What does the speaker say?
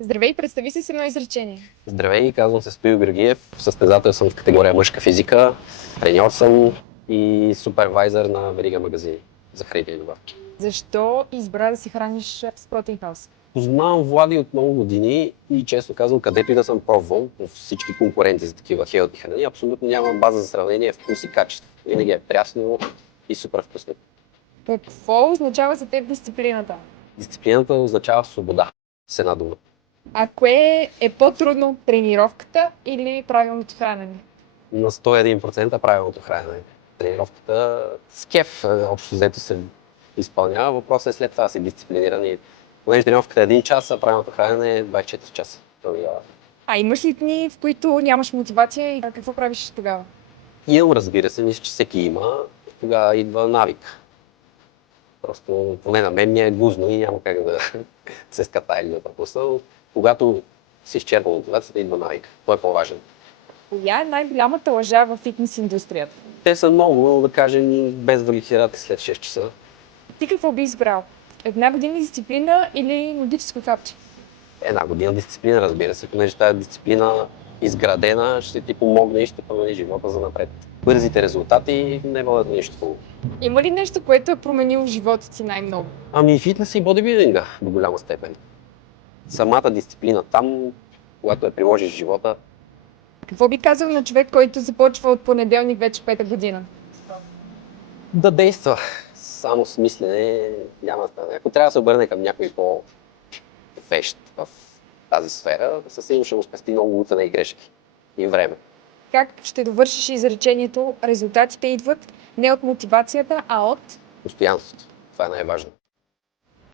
Здравей, представи се с едно изречение. Здравей, казвам се Стоил Георгиев, състезател съм в категория мъжка физика, треньор съм и супервайзър на верига магазини за хранителни добавки. Защо избра да си храниш с Protein House? Познавам Влади от много години и често казвам, където и да съм пробвал в всички конкуренти за такива хелти храни, абсолютно няма база за сравнение вкус и качество. Винаги е прясно и супер вкусно. Какво означава за теб дисциплината? Дисциплината означава свобода, с една дума. А кое е по-трудно, тренировката или правилното хранене? На 101% правилното хранене. Тренировката с кеф общо взето се изпълнява. Въпросът е след това да си дисциплиниран и понеже тренировката е 1 час, а правилното хранене е 24 часа. А имаш ли дни, в които нямаш мотивация и какво правиш тогава? Имам, разбира се, мисля, че всеки има. Тогава идва навик. Просто поне на мен ми е гузно и няма как да се ската или да пропусна. Когато се изчерпва мотивацията, идва навик. Той е по-важен. Коя е най-голямата лъжа в фитнес индустрията? Те са много, да кажем, без въглехидрати след 6 часа. Ти какво би избрал? Една година дисциплина или нудическо хапче? Една година дисциплина, разбира се, понеже тази дисциплина изградена ще ти помогне и ще промени живота за напред. Бързите резултати не водят до нищо хубаво. Има ли нещо, което е променило живота ти най-много? Ами фитнес и бодибилдинга до голяма степен. Самата дисциплина там, когато я приложиш в живота, Какво би казал на човек, който започва от понеделник вече 5-та година? да действа. Само с мислене няма да стане. Ако трябва да се обърне към някой по-вещ в тази сфера, със сигурност ще му спести много лутане и грешки и време. Как ще довършиш изречението, резултатите идват не от мотивацията, а от... Постоянството. Това е най-важно.